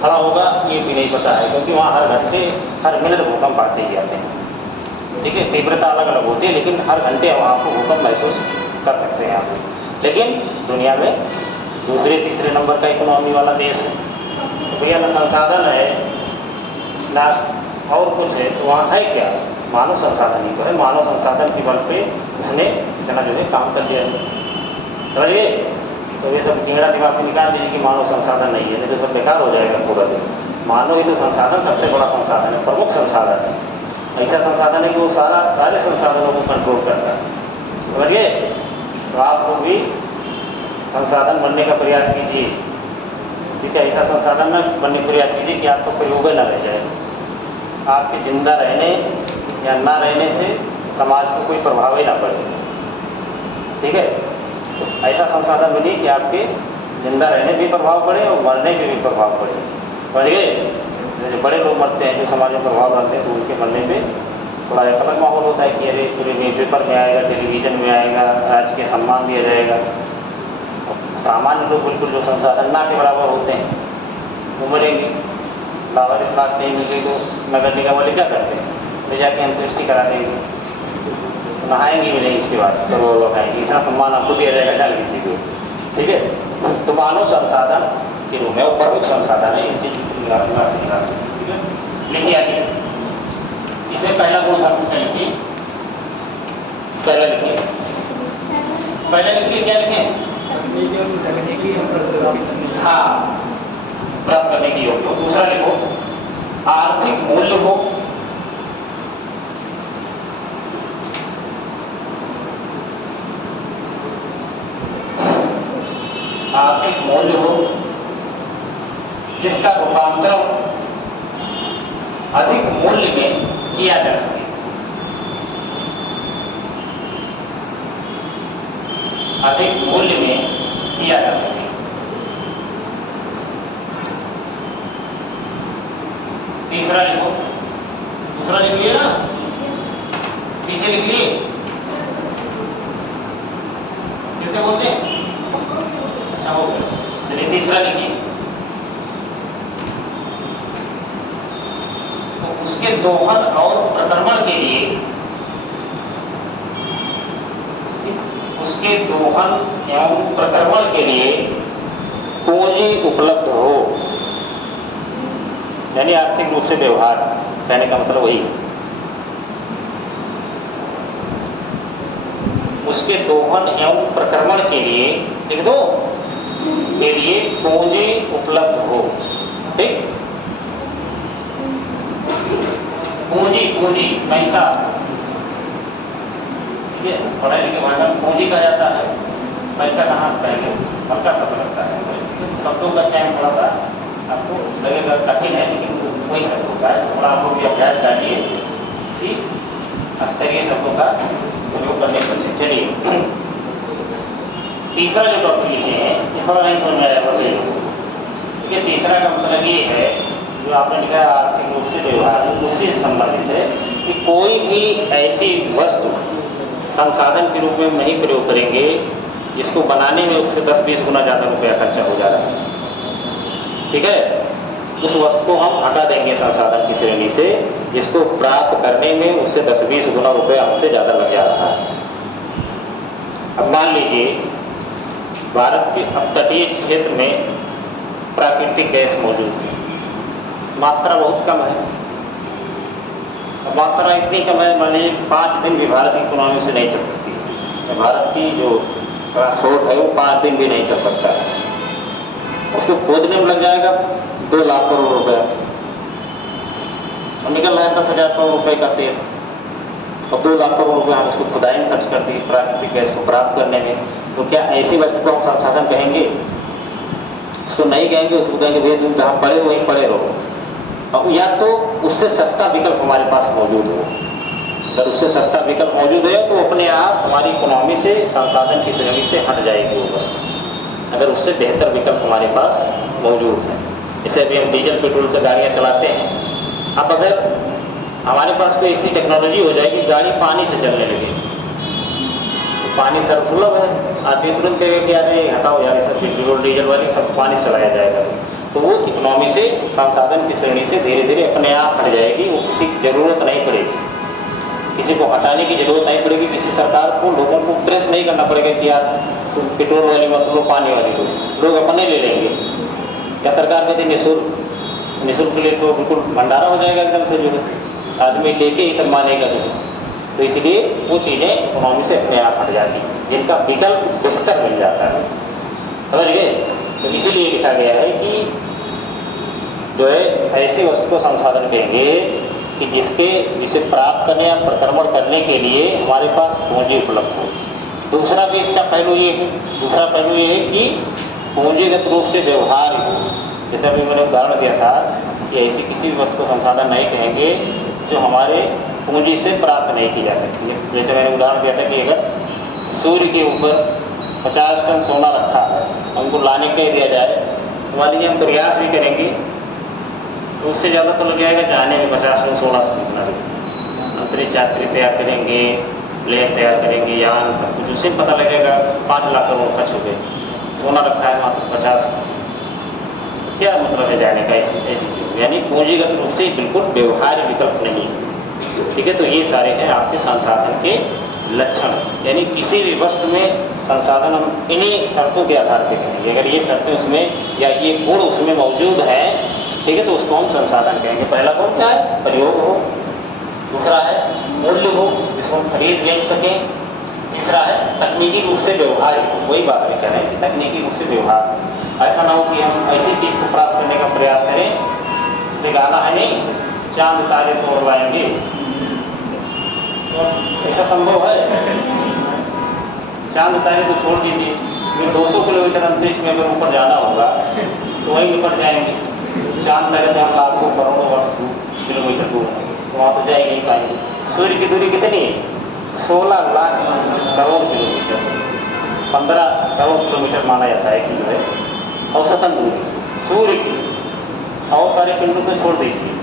खड़ा होगा ये भी नहीं पता है, क्योंकि वहाँ हर घंटे हर मिनट भूकंप आते ही आते हैं। ठीक है, तीव्रता अलग अलग होती है, लेकिन हर घंटे आपको भूकंप महसूस कर सकते हैं आप। लेकिन दुनिया में दूसरे तीसरे नंबर का इकोनॉमी वाला देश है, तो भैया ना संसाधन है ना और कुछ है, तो वहाँ है क्या, मानव संसाधन ही तो है। मानव संसाधन के बल पे उसने इतना जो है काम कर लिया है। समझिए, तो ये सब कीड़ा दिमाग में निकाल दीजिए कि मानव संसाधन नहीं है, नहीं तो सब बेकार हो जाएगा पूरा दिन। मानव ही तो संसाधन सबसे बड़ा संसाधन है, प्रमुख संसाधन है। ऐसा संसाधन है कि वो सारे संसाधनों को कंट्रोल करता है। समझिए, तो आप लोग भी संसाधन बनने का प्रयास कीजिए। ठीक है, ऐसा संसाधन न बनने का प्रयास कीजिए कि आपका प्रयोग न रह जाए। आपके जिंदा रहने या ना रहने से समाज को कोई प्रभाव ही ना पड़े। ठीक है, तो ऐसा संसाधन बनिए कि आपके जिंदा रहने भी प्रभाव पड़े और मरने में भी प्रभाव पड़े। समझिए, जैसे बड़े लोग मरते हैं जो समाज में प्रभाव डालते हैं, तो उनके मरने पे थोड़ा एक अलग माहौल होता है कि अरे पूरे न्यूज़पेपर में आएगा, टेलीविज़न में आएगा, राजकीय सम्मान दिया जाएगा। सामान्य लोग बिल्कुल जो संसाधन ना के बराबर होते हैं वो मरेंगे। लावारिस लाश नहीं मिल गई तो नगर निगम वाले क्या करते हैं, ले जाके अंत्येष्टि करा देंगे, तो नहाएंगे भी नहीं, उसके बाद करोड़ खाएंगे। इतना सम्मान आपको दिया जाएगा, ख्याल कीजिए। ठीक है, तो मानव संसाधन के रूप में वो प्रमुख संसाधन है। ये चीज़ लिखिए आगे, इसमें पहला गुण धर्म से लिखिए, पहला लिखिए, पहले लिखिए, क्या लिखें, हाँ, प्राप्त करने की योग्य हो। दूसरा लिखो, आर्थिक मूल्य हो, आर्थिक मूल्य हो जिसका रूपांतरण अधिक मूल्य में किया जा सके। अधिक मूल्य में किया जा सके। तीसरा लिखो, दूसरा लिख लिए ना, पीछे लिख लिए, फिर से बोलते हैं, अच्छा हो गया। चलिए तीसरा लिखिए, तो उसके दोहन और प्रक्रमण के लिए, उसके दोहन एवं प्रक्रमण के लिए पूंजी उपलब्ध हो, यानी आर्थिक रूप से व्यवहार, कहने का मतलब वही है। उसके दोहन एवं प्रक्रमण के लिए, लिख दो, के लिए पूंजी उपलब्ध हो। ठीक, पूंजी, पूंजी पैसा, ठीक है, पढ़ाई लिखे भाषा में पूंजी कहा जाता है, पैसा कहाँ कहेंगे, हल्का शब्द लगता है। शब्दों का चयन थोड़ा सा आपको लगेगा कठिन है, लेकिन वही शब्द होता है। थोड़ा आप लोग भी अभ्यास डालिए कि स्तरीय शब्दों का प्रयोग करने पर से। चलिए तीसरा जो टॉपिक लिखे हैं ये थोड़ा नहीं समझ में आया बड़े लोगों को। ये तीसरा का मतलब ये है, जो आपने लिखा है आर्थिक रूप से व्यवहार, उसी से संबंधित है कि कोई भी ऐसी वस्तु संसाधन के रूप में नहीं प्रयोग करेंगे जिसको बनाने में उससे 10-20 गुना ज़्यादा रुपया खर्चा हो जा रहा है। ठीक है, उस वस्तु को हम हटा देंगे संसाधन की श्रेणी से, जिसको प्राप्त करने में उससे 10-20 गुना रुपया हमसे ज़्यादा लग जा रहा है। अब मान लीजिए भारत के अब तटीय क्षेत्र में प्राकृतिक गैस मौजूद है, मात्रा बहुत कम है। अब मात्रा इतनी कम है, मान लीजिए 5 दिन भी भारत की इकोनॉमी से नहीं चल सकती है। भारत की जो ट्रांसपोर्ट है वो 5 दिन भी नहीं चल सकता है। उसको खोदने में लग जाएगा 2 लाख करोड़ रुपया और निकल रहा है 10,000 करोड़ रुपए का तेल, और 2 लाख करोड़ रुपए हम उसको खुदाई में खर्च कर दी प्राकृतिक गैस को प्राप्त करने में। तो क्या ऐसी वस्तु को हम संसाधन कहेंगे? उसको नहीं कहेंगे, उसको कहेंगे भैया तुम जहाँ पड़े हो वहीं पड़े रहो। अब या तो उससे सस्ता विकल्प हमारे पास मौजूद हो, अगर उससे सस्ता विकल्प मौजूद है तो अपने आप हमारी इकोनॉमी से, संसाधन की श्रेणी से हट जाएगी वो वस्तु, अगर उससे बेहतर विकल्प हमारे पास मौजूद है। जैसे अभी हम डीजल पेट्रोल से गाड़ियाँ चलाते हैं, अब अगर हमारे पास कोई ऐसी टेक्नोलॉजी हो जाएगी गाड़ी पानी से चलने लगे, तो पानी सर्वसुलभ है, आदमी तुरंत कहेगा कि अरे हटाओ यार सब पेट्रोल डीजल वाली, सब पानी से चलाया जाएगा, तो वो इकोनॉमी से, संसाधन की श्रेणी से धीरे धीरे अपने आप हट जाएगी। वो किसी की जरूरत नहीं पड़ेगी, किसी को हटाने की जरूरत नहीं पड़ेगी, किसी सरकार को, लोगों को प्रेस नहीं करना पड़ेगा कि यार तुम पेट्रोल वाली मत लो, पानी वाली लो, लोग अपने ले लेंगे। या सरकार कहती निःशुल्क ले तो बिल्कुल भंडारा हो जाएगा एकदम से, जो है आदमी लेके ही तब मानेगा जो है। तो इसलिए वो चीज़ें इकोनॉमी से अपने आप हट जाती हैं जिनका विकल्प बेहतर मिल जाता है, समझ गए। तो इसीलिए लिखा गया है कि जो है ऐसी वस्तु को संसाधन कहेंगे कि जिसे प्राप्त करने या प्रक्रमण करने के लिए हमारे पास पूंजी उपलब्ध हो। दूसरा भी इसका पहलू ये है, दूसरा पहलू ये है कि पूंजीगत रूप से व्यवहार हो। जैसे अभी मैंने उदाहरण दिया था कि ऐसी किसी भी वस्तु को संसाधन नहीं कहेंगे जो हमारे पूंजी से प्राप्त नहीं की जा सकती है। जैसे मैंने उदाहरण दिया था कि अगर सूर्य के ऊपर 50 टन सोना रखा है, हमको लाने के दिया जाए, तो मान लीजिए हम प्रयास भी करेंगे तो उससे ज़्यादा तो लग जाएगा जाने में 50 टन सोना से कितना लगेगा। अंतरिक्ष यात्री तैयार करेंगे, प्लेन तैयार करेंगे, यान, सब कुछ, उससे पता लगेगा 5 लाख करोड़ खर्च हो गए। सोना रखा है मात्र 50, क्या मतलब है जाने का ऐसी चीज़, यानी पूंजीगत रूप से बिल्कुल व्यवहार्य विकल्प नहीं है। ठीक है, तो ये सारे हैं आपके संसाधन के लक्षण, यानी किसी भी वस्तु में संसाधन हम इन्हीं शर्तों के आधार पर कहेंगे। अगर ये शर्तें उसमें या ये गुण उसमें मौजूद हैं, ठीक है, तो उसको हम संसाधन कहेंगे। पहला गुण क्या है? प्रयोग हो। दूसरा है मूल्य हो, जिसको हम खरीद बेच सकें। तीसरा है तकनीकी रूप से व्यवहार्य हो। वही बात अभी कह रहे हैं कि तकनीकी रूप से व्यवहार, ऐसा ना हो कि हम ऐसी चीज़ को प्राप्त करने का प्रयास करें, जैसे गाना है नहीं, चांद तारे तोड़ लाएंगे, तो ऐसा संभव है? चांद तारे तो छोड़ दीजिए, 200 किलोमीटर अंतरिक्ष में अगर ऊपर जाना होगा तो वहीं निपट जाएंगे। चांद तारे तो हम लाखों करोड़ों वर्ष किलोमीटर दूर है, तो वहाँ तो जा ही नहीं पाएंगे। सूर्य की दूरी कितनी है? 16 लाख करोड़ किलोमीटर, 15 करोड़ किलोमीटर माना जाता है कि जो है औसतन दूरी सूर्य की। और सारे पिंडों को छोड़ दीजिए,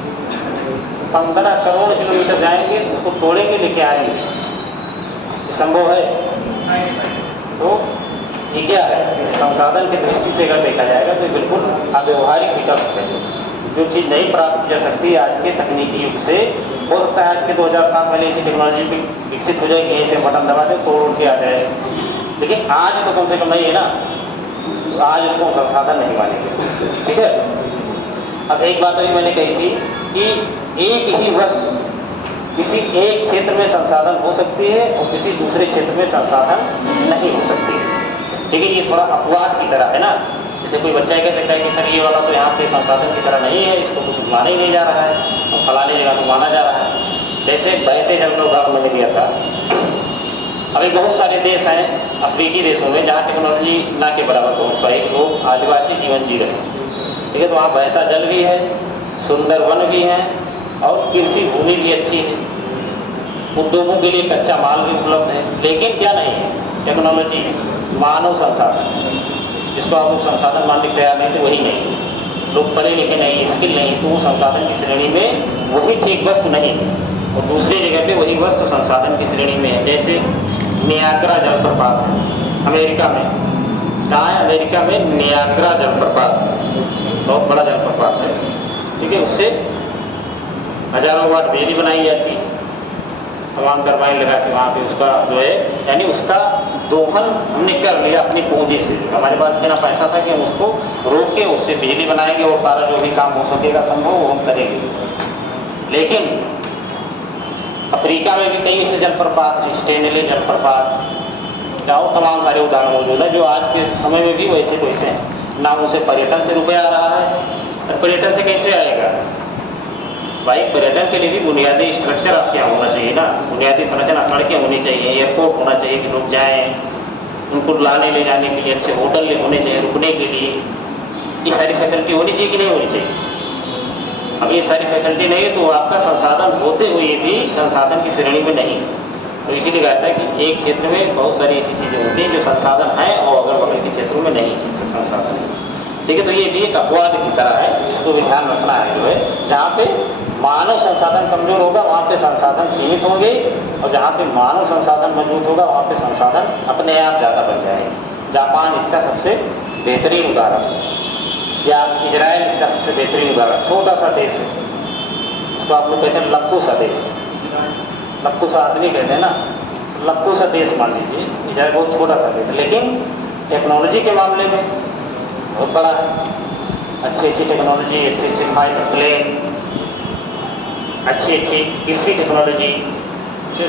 15 करोड़ किलोमीटर जाएंगे, उसको तोड़ेंगे, लेके आएंगे, ये संभव है? तो ये क्या है? संसाधन की दृष्टि से अगर देखा जाएगा तो बिल्कुल अव्यवहारिक विकल्प है। जो चीज़ नहीं प्राप्त की जा सकती आज के तकनीकी युग से, हो सकता है आज के 2000 साल पहले ऐसी टेक्नोलॉजी विकसित हो जाएगी, यहीं से बटन दबा दे तोड़ के आ जाए, लेकिन आज तो कम से कम नहीं है ना, तो आज उसको संसाधन नहीं मानेंगे। ठीक है, अब एक बात अभी मैंने कही थी कि एक ही वस्तु किसी एक क्षेत्र में संसाधन हो सकती है और किसी दूसरे क्षेत्र में संसाधन नहीं हो सकती है। ठीक है, ये थोड़ा अपवाद की तरह है ना। जैसे कोई बच्चा कह सकता है कि सर ये वाला तो यहाँ पे संसाधन की तरह नहीं है, इसको तो कुछ माना ही नहीं जा रहा है, और फलाने जगह तो माना जा रहा है। जैसे बहते जल का उदाहरण मैंने दिया था। अभी बहुत सारे देश हैं अफ्रीकी देशों में जहाँ टेक्नोलॉजी ना के बराबर पहुँच पाई, लोग आदिवासी जीवन जी रहे हैं। ठीक है, तो वहाँ बहता जल भी है, सुंदर वन भी हैं, और कृषि भूमि भी अच्छी है, उद्योगों के लिए कच्चा माल भी उपलब्ध है, लेकिन क्या नहीं है? टेक्नोलॉजी है, मानव संसाधन, जिसको आप लोग संसाधन मानने को तैयार नहीं थे वही नहीं है। लोग पढ़े लिखे नहीं, स्किल नहीं, तो वो संसाधन की श्रेणी में वही ठीक वस्तु नहीं है, और दूसरी जगह पे वही वस्तु संसाधन की श्रेणी में है। जैसे नियाग्रा जलप्रपात है अमेरिका में, कहाँ है? अमेरिका में नियाग्रा जलप्रपात, बहुत बड़ा जलप्रपात है। ठीक है, उससे हजारों वाट बिजली बनाई जाती है, तमाम टरबाइन लगा के वहाँ पे उसका जो है, यानी उसका दोहन हमने कर लिया अपनी पूंजी से। हमारे पास इतना पैसा था कि हम उसको रोक के उससे बिजली बनाएंगे और सारा जो भी काम हो सकेगा संभव वो हम करेंगे। लेकिन अफ्रीका में भी कई ऐसे जलप्रपात हैं, स्टेनले जलप्रपात, और तमाम सारे उदाहरण मौजूद हैं जो आज के समय में भी वैसे को वैसे हैं। ना उसे पर्यटन से रुपया आ रहा है, और पर्यटन से कैसे आएगा भाई? पर्यटन के लिए भी बुनियादी स्ट्रक्चर आपके यहाँ होना चाहिए ना, बुनियादी संरचना, सड़कें होनी चाहिए, एयरपोर्ट होना चाहिए कि लोग जाएँ, उनको लाने ले जाने के लिए अच्छे होटल होने चाहिए, रुकने के लिए, ये सारी फैसिलिटी होनी चाहिए कि नहीं होनी चाहिए? अब ये सारी फैसिलिटी नहीं है तो आपका संसाधन होते हुए भी संसाधन की श्रेणी में नहीं। तो इसीलिए कहता है कि एक क्षेत्र में बहुत सारी ऐसी चीज़ें होती हैं जो संसाधन हैं और अगल बगल के क्षेत्रों में नहीं है संसाधन। ठीक है, तो ये भी एक अपवाद की तरह है, इसको भी ध्यान रखना है। जो है जहाँ पे मानव संसाधन कमजोर होगा वहाँ पे संसाधन सीमित होंगे, और जहाँ पे मानव संसाधन मजबूत होगा वहाँ पे संसाधन अपने आप ज़्यादा बढ़ जाएंगे। जापान इसका सबसे बेहतरीन उदाहरण, या इजराइल इसका सबसे बेहतरीन उदाहरण। छोटा सा देश है, उसको आप लोग कहते हैं लप्पू सा देश, लप्पू सा आदमी कहते हैं ना, लप्पू सा देश मान लीजिए। इजराइल बहुत छोटा सा देश है, लेकिन टेक्नोलॉजी के मामले में बहुत बड़ा है। अच्छी अच्छी टेक्नोलॉजी, अच्छे अच्छे फाइटर प्लेन, अच्छी अच्छी कृषि टेक्नोलॉजी,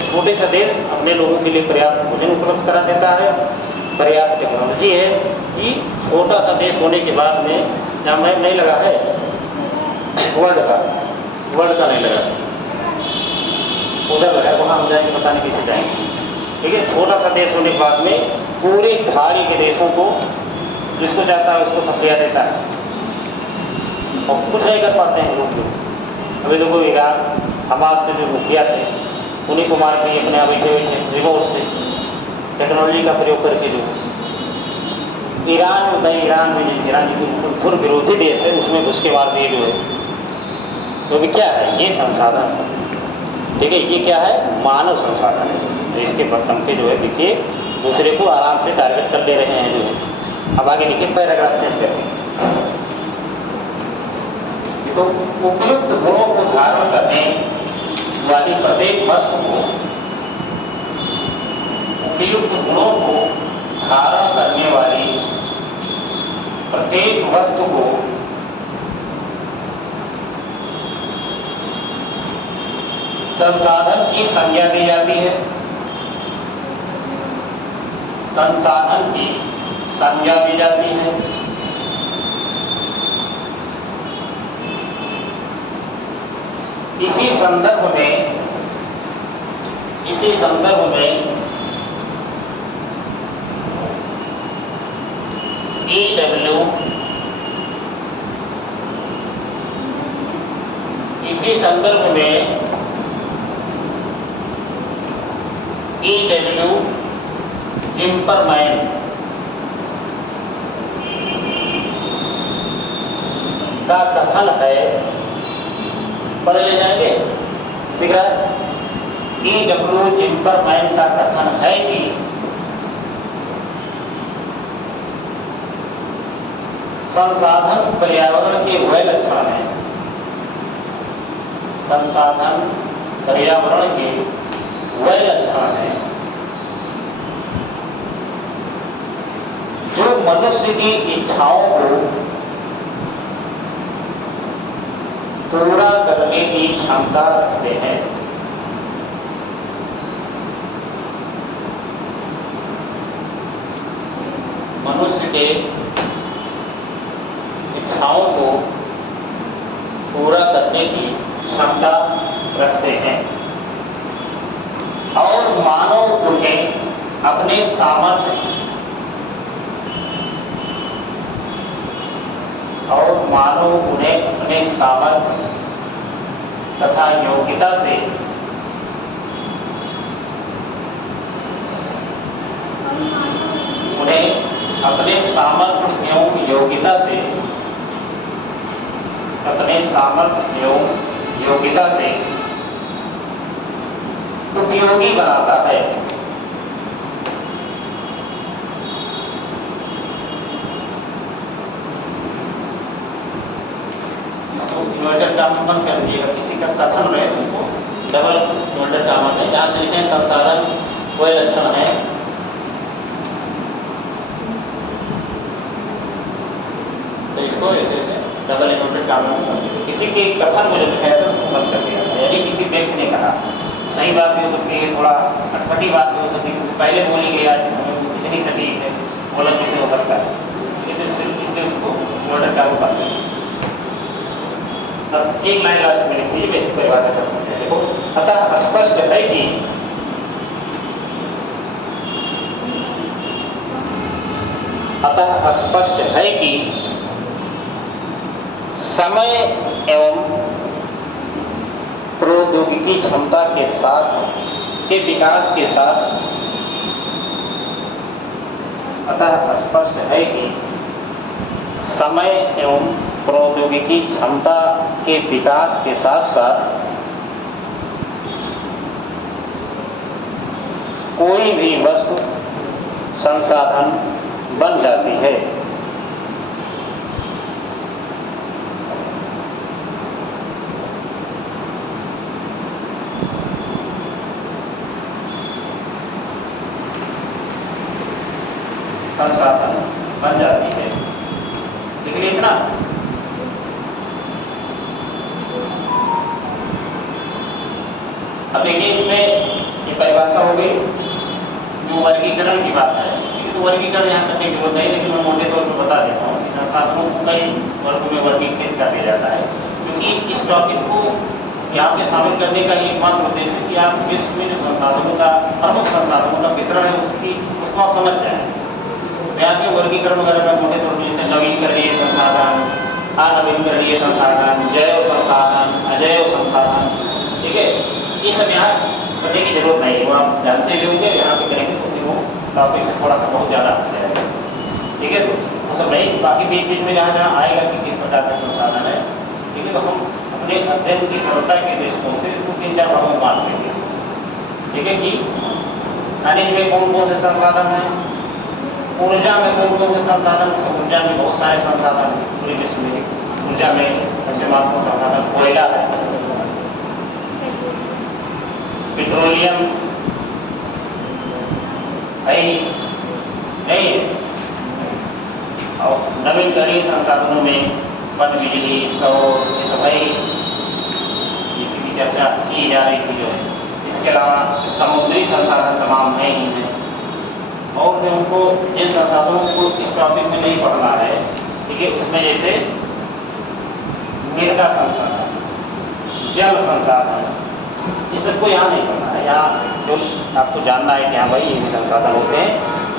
छोटे सा देश अपने लोगों के लिए पर्याप्त भोजन उपलब्ध करा देता है, पर्याप्त टेक्नोलॉजी है। कि छोटा सा देश होने के बाद में, जहाँ मैप नहीं लगा है वर्ल्ड का नहीं लगा, उधर लगा है, वहाँ हम जाएंगे, पता नहीं कैसे जाएंगे। ठीक है, छोटा सा देश होने के बाद में पूरे खाड़ी के देशों को जिसको चाहता है उसको थपलिया देता है, और कुछ नहीं कर पाते हैं लोग। अभी देखो ईरान, हमास के जो मुखिया थे उन्हीं को मार के अपने यहाँ बैठे बैठे रिमोट से टेक्नोलॉजी का प्रयोग करके जो ईरान में जो धुर विरोधी देश है उसमें घुस के मार दिए जो है। तो अभी क्या है, ये संसाधन, ठीक है, ये क्या है, मानव संसाधन है। तो इसके बदम पे जो है देखिए दूसरे को आराम से टारगेट कर ले रहे हैं जो है। अब आगे लिखिए, पैराग्राफ चेंज करें। तो उपयुक्त गुणों को धारण करने वाली प्रत्येक वस्तु को, उपयुक्त गुणों को धारण करने वाली प्रत्येक वस्तु को संसाधन की संज्ञा दी जाती है। संसाधन की संज्ञा दी जाती है। इसी संदर्भ में EW, इसी संदर्भ में EW जिम्परमैन का कथन है, पढ़ ले जाएंगे, दिख रहा है। EW जिम्परमैन का कथन है कि संसाधन पर्यावरण के वह लक्षण हैं, संसाधन पर्यावरण के वह लक्षण हैं जो मनुष्य की इच्छाओं को पूरा करने की क्षमता रखते हैं। मनुष्य के इच्छाओं को पूरा करने की क्षमता रखते हैं, और मानव उन्हें अपने सामर्थ्य तथा योग्यता से उपयोगी बनाता है। इन्वर्टर कामा बंद कर दिएगा, किसी का कथन रहे तो उसको डबल इन्वर्टर कामा में, जहाँ से लिखें संसाधन वह लक्षण है तो इसको ऐसे ऐसे डबल इन्वर्टेड कामा में कर दीजिए। किसी के कथन में जो लिखा है तो उसको बंद कर दिया, यानी किसी व्यक्ति ने कहा, सही बात भी हो सकती है, थोड़ा अटपटी बात भी हो सकती है, पहले बोली गई आज के समय में नहीं सटीक है, गलत भी से हो सकता है, इसलिए उसको इन्वर्टर का रूप पाते हैं। अब एक लाइन लास्ट में लिख दीजिए, मैं इसकी परिभाषा करता हूँ। देखो, अतः स्पष्ट है कि अतः स्पष्ट है कि समय एवं प्रौद्योगिकी क्षमता के साथ के विकास के साथ, अतः स्पष्ट है कि समय एवं प्रौद्योगिकी क्षमता के विकास के साथ साथ कोई भी वस्तु संसाधन बन जाती है। संसाधन बन जाती है। देख लिए इतना। अब देखिए, इसमें ये परिभाषा हो गई, जो वर्गीकरण की बात है। ठीक है, तो वर्गीकरण यहाँ करने की जरूरत नहीं, लेकिन मैं मोटे तौर पर बता देता हूँ कि संसाधनों को कई वर्गों में वर्गीकृत कर दिया जाता है, क्योंकि इस टॉपिक को यहाँ पे शामिल करने का एकमात्र उद्देश्य है कि आप विश्व में जो संसाधनों का, प्रमुख संसाधनों का वितरण है, उसको आप समझ जाएं। तो यहाँ पे वर्गीकरण वगैरह में मोटे तौर पर जैसे नवीकरणीय संसाधन, अनवीकरणीय संसाधन, जैव संसाधन, अजैव संसाधन, ठीक है, ये सब यहाँ करने की जरूरत नहीं है। वो आप जानते भी होंगे, यहाँ पे करेंगे तो फिर वो टॉपिक से थोड़ा सा बहुत ज़्यादा जाएगा। ठीक है, तो वो सब नहीं, बाकी बीच बीच में जहाँ जहाँ आएगा कि किस प्रकार का संसाधन है, ठीक है, तो हम अपने अध्ययन की सरलता के दृष्टिकोण से इसको 3-4 भागों में बांट लेंगे। ठीक है, कि खनिज में कौन कौन से संसाधन हैं, ऊर्जा में कौन कौन से संसाधन, ऊर्जा में बहुत सारे संसाधन हैं पूरे विश्व में। ऊर्जा में सबसे महत्वपूर्ण संसाधन कोयला है, पेट्रोलियम है नहीं, और नवीकरणीय संसाधनों में पन बिजली, सौर, ये सब है, जिसकी चर्चा की जा रही थी जो है। इसके अलावा समुद्री संसाधन तमाम है ही हैं, और जो उनको जिन संसाधनों को इस टॉपिक में नहीं पढ़ना है, ठीक है, उसमें जैसे मृदा संसाधन, जल संसाधन, इस सबको यहाँ नहीं पढ़ना है। यहाँ जो आपको जानना है कि हाँ भाई ये भी संसाधन होते हैं।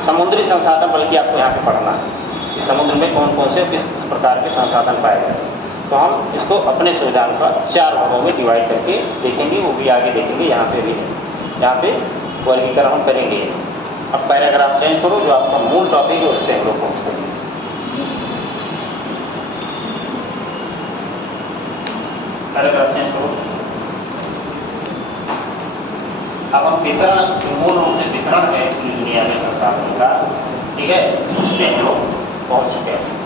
समुद्री संसाधन बल्कि आपको यहाँ पे पढ़ना है कि समुद्र में कौन कौन से किस प्रकार के संसाधन पाए जाते हैं। तो हम इसको अपने सुविधानुसार 4 भागों में डिवाइड करके देखेंगे, वो भी आगे देखेंगे। यहाँ पे भी यहाँ पे वर्गीकरण हम करेंगे। अब पैराग्राफ चेंज करो, जो आपका मूल टॉपिक है उससे हम लोग पहुँच करेंगे। पैराग्राफ चेंज करो। अब हम वितरण, जो मूल रूप से वितरण है पूरी दुनिया में संसाधनों का, ठीक है, उस पर हम लोग पहुँच चुके हैं।